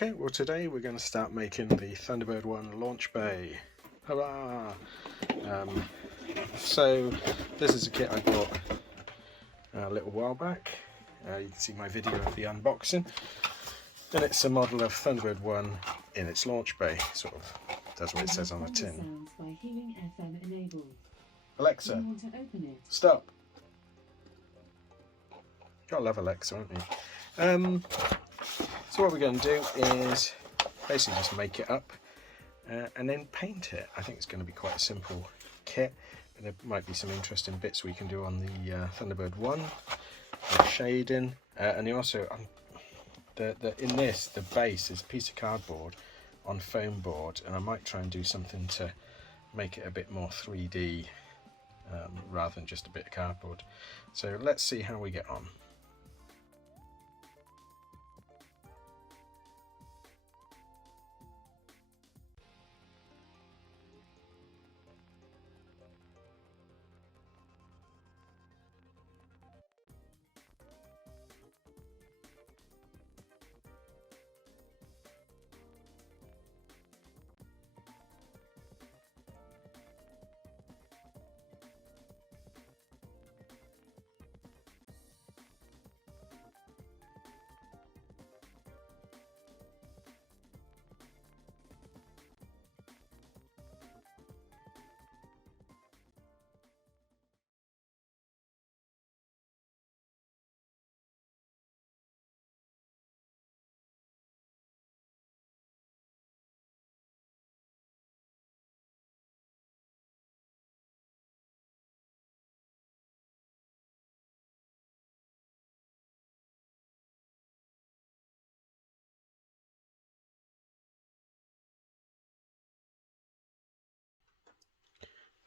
Okay, well today we're going to start making the Thunderbird 1 launch bay. Hurrah! So this is a kit I bought a little while back. You can see my video of the unboxing. And it's a model of Thunderbird 1 in its launch bay. Sort of does what it says on the tin. Alexa, stop! Gotta love Alexa, aren't you? So what we're going to do is basically just make it up and then paint it. I think it's going to be quite a simple kit, but there might be some interesting bits we can do on the Thunderbird 1, shading, and you also in this the base is a piece of cardboard on foam board, and I might try and do something to make it a bit more 3D rather than just a bit of cardboard. So let's see how we get on.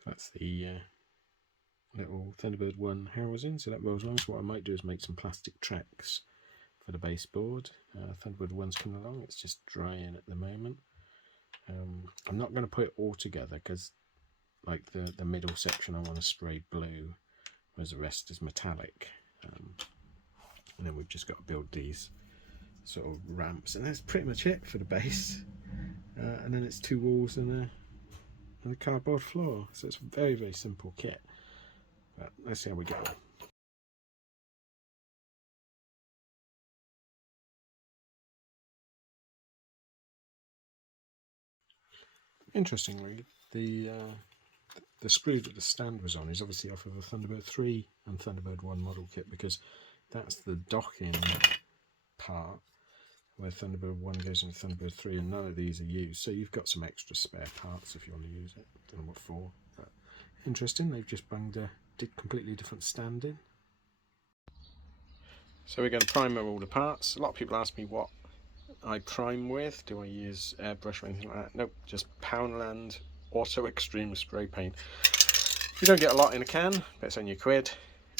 That's the little Thunderbird 1 housing, so that rolls along. So what I might do is make some plastic tracks for the baseboard. Thunderbird 1's coming along, it's just drying at the moment. I'm not going to put it all together because like the middle section I want to spray blue, whereas the rest is metallic. And then we've just got to build these sort of ramps, and that's pretty much it for the base. And then it's two walls and a cardboard floor, so it's a very, very simple kit, but let's see how we get on. Interestingly, the screw that the stand was on is obviously off of a Thunderbird 3 and Thunderbird 1 model kit, because that's the docking part where Thunderbird 1 goes into Thunderbird 3, and none of these are used, so you've got some extra spare parts if you want to use it. Don't know what for, but interesting. They've just bunged a completely different stand in. So we're going to primer all the parts. A lot of people ask me what I prime with. Do I use airbrush or anything like that? Nope, just Poundland Auto Extreme spray paint. You don't get a lot in a can, but it's only £1,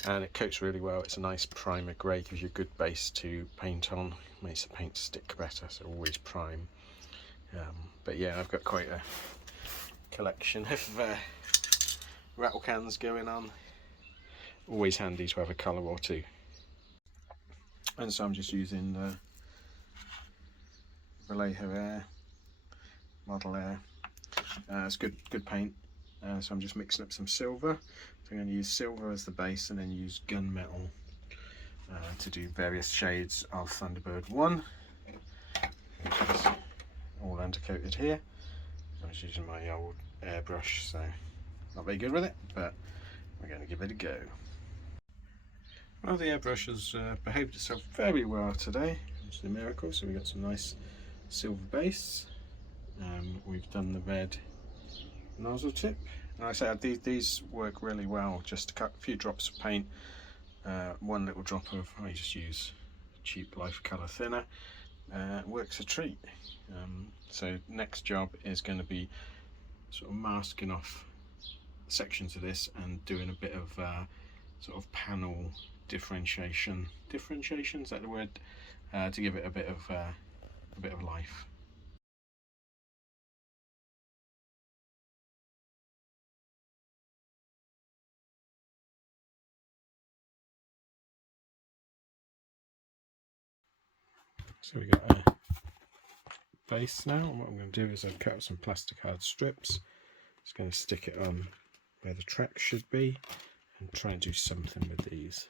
and it coats really well. It's a nice primer grey, gives you a good base to paint on, makes the paint stick better, so always prime. But yeah, I've got quite a collection of rattle cans going on. Always handy to have a colour or two. And so I'm just using Vallejo Air, Model Air. It's good paint. So I'm just mixing up some silver. So I'm going to use silver as the base and then use gunmetal to do various shades of Thunderbird 1. It's all undercoated here. I was using my old airbrush, so not very good with it, but we're going to give it a go. Well, the airbrush has behaved itself very well today, which is a miracle. So we've got some nice silver base. We've done the red nozzle tip. And like I say, these work really well. Just a few drops of paint, one little drop of, I just use cheap Life Colour thinner. Works a treat. So next job is going to be sort of masking off sections of this and doing a bit of sort of panel differentiation. Differentiation, is that the word? To give it a bit of life. So we got base now. And what I'm going to do is I've cut out some plastic card strips. Just going to stick it on where the track should be and try and do something with these.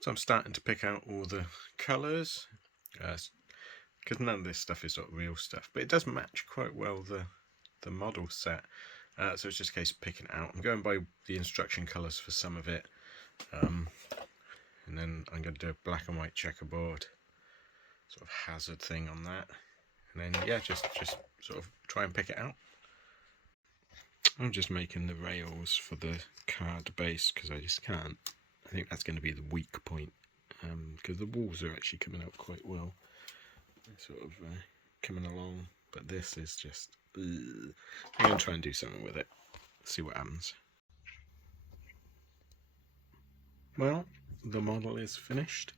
So I'm starting to pick out all the colours, because none of this stuff is not real stuff, but it does match quite well the model set. So it's just a case of picking it out. I'm going by the instruction colours for some of it, and then I'm going to do a black and white checkerboard sort of hazard thing on that, and then yeah, just sort of try and pick it out. I'm just making the rails for the card base because I just can't. I think that's going to be the weak point, because the walls are actually coming out quite well. They're sort of coming along, but this is just... I'm going to try and do something with it, see what happens. Well, the model is finished.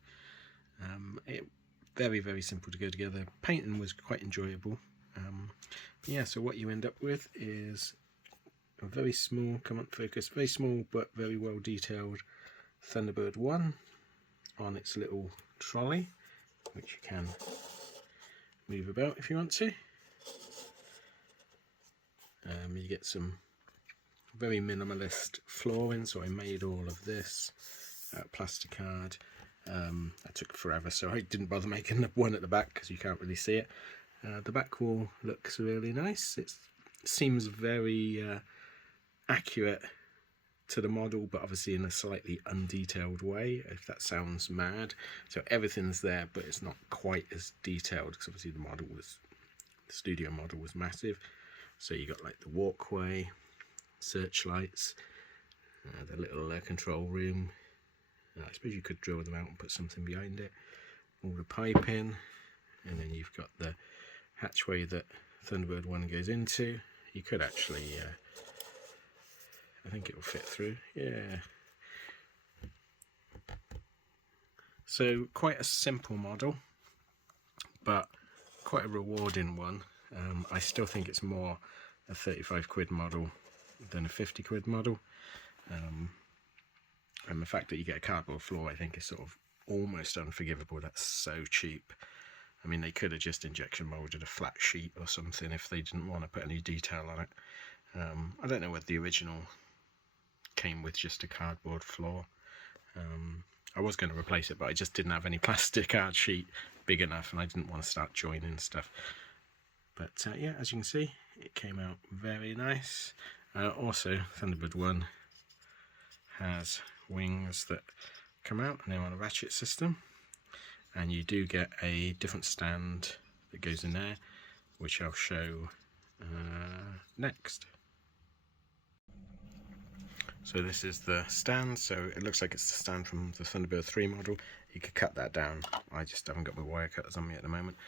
Very, very simple to go together. Painting was quite enjoyable. Yeah, so what you end up with is a very small, come on focus, very small but very well detailed Thunderbird 1 on its little trolley, which you can move about if you want to. You get some very minimalist flooring, so I made all of this plastic card. That took forever, so I didn't bother making the one at the back because you can't really see it. The back wall looks really nice. It seems very accurate to the model, but obviously in a slightly undetailed way, if that sounds mad. So everything's there, but it's not quite as detailed because obviously the studio model was massive. So you got like the walkway, searchlights, the little control room. I suppose you could drill them out and put something behind it. All the piping, and then you've got the hatchway that Thunderbird 1 goes into. You could actually, I think it will fit through, yeah. So quite a simple model, but quite a rewarding one. I still think it's more a 35 quid model than a 50 quid model. And the fact that you get a cardboard floor, I think, is sort of almost unforgivable. That's so cheap. I mean, they could have just injection molded a flat sheet or something if they didn't want to put any detail on it. I don't know whether the original came with just a cardboard floor. I was going to replace it, but I just didn't have any plastic card sheet big enough, and I didn't want to start joining stuff. But yeah, as you can see, it came out very nice. Also, Thunderbird 1 has wings that come out, and they're on a ratchet system, and you do get a different stand that goes in there, which I'll show next. So this is the stand, so it looks like it's the stand from the Thunderbird 3 model. You could cut that down, I just haven't got my wire cutters on me at the moment.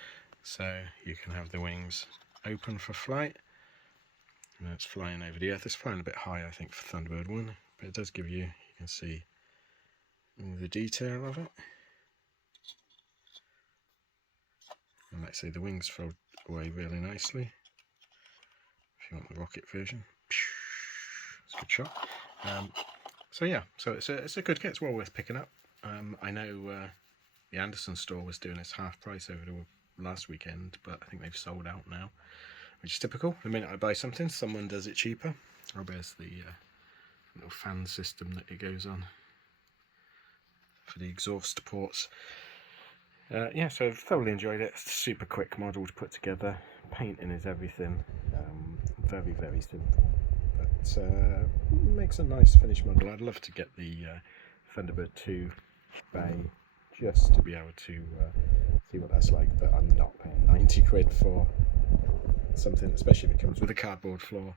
So you can have the wings open for flight, and it's flying over the earth. It's flying a bit high, I think, for Thunderbird 1, but it does give you, you can see all the detail of it. And like I say, the wings fold away really nicely. If you want the rocket version, it's a good shot. So yeah, so it's a good kit. It's well worth picking up. I know the Anderson store was doing its half price over the last weekend, but I think they've sold out now, which is typical. The minute I buy something, someone does it cheaper. Oh, there's the little fan system that it goes on for the exhaust ports. Yeah, so I've thoroughly enjoyed it. It's a super quick model to put together. Painting is everything. Very, very simple, but makes a nice finished model. I'd love to get the Thunderbird 2 bay just to be able to see what that's like, but I'm not paying 90 quid for something, especially if it comes with a cardboard floor.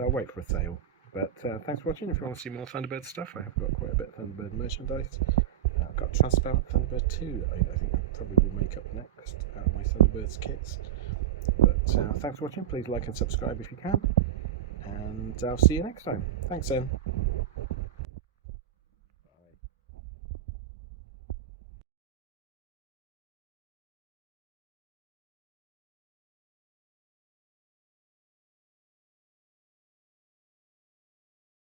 they'll wait for a sale. But thanks for watching. If you want to see more Thunderbird stuff, I have got quite a bit of Thunderbird merchandise. I've got transparent Thunderbird 2 I think I probably will make up next out of my Thunderbirds kits. But thanks for watching. Please like and subscribe if you can, and I'll see you next time. Thanks then.